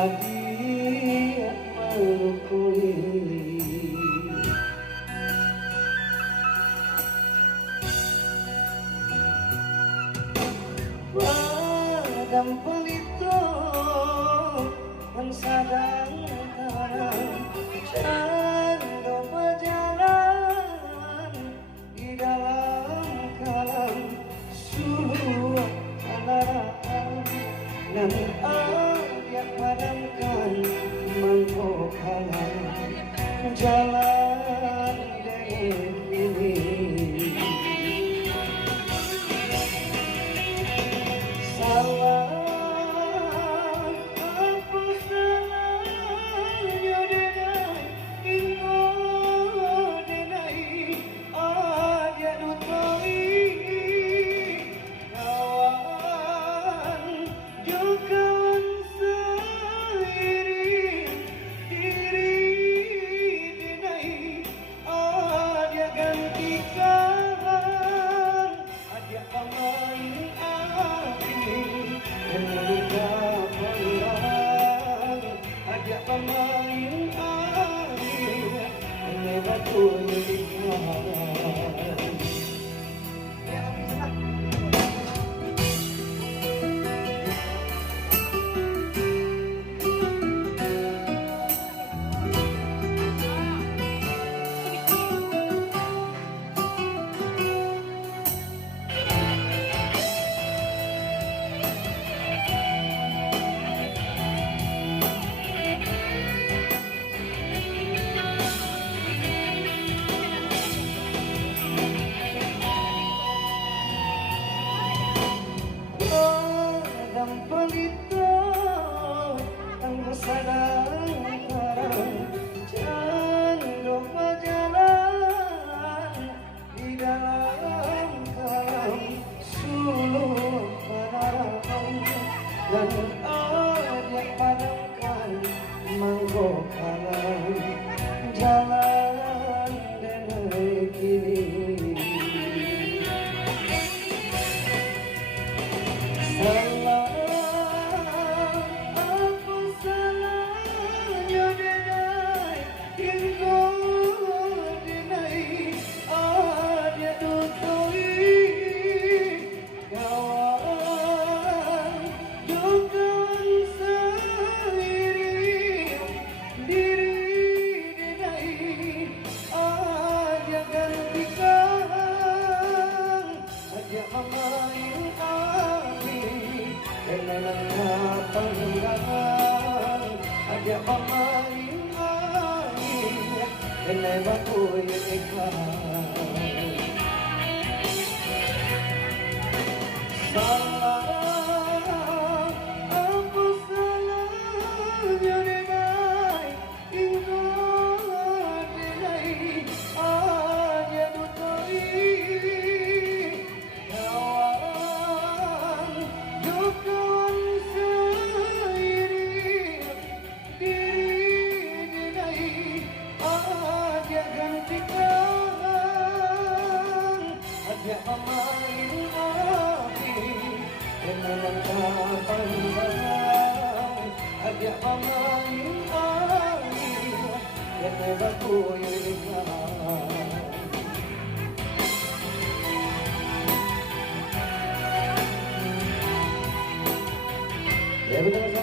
lagi merukui. Padam pelito dan sadang tanam cando berjalan di dalam kalam suruh anak dan dia padamkan mangkok kalam jalan dari ini. Salah apa salahnya denai ingo denai adia dutoi kawan jokan seiring diri denai adia gantikan adia pamain ajak pemain air lewat kulit dan pelito tangga sadang karang cando berjalan di dalam kalam suluh penarang dan dia padamkan mangkok kalam jalan denai kini. Salah apa salahnya denai ingo denai adia dutoi kawan jokan seiring diri denai adia gantikan adia mamain kenangan panggangan ajak pemain air kenai bakul ikan. Salah apa salahnya denai ingo denai adia dutoi kawan jokan seiring diri denai adia gantikan adia pemain air kenangan panggangan adia pemain air kenai bakul ikan. Ya betul.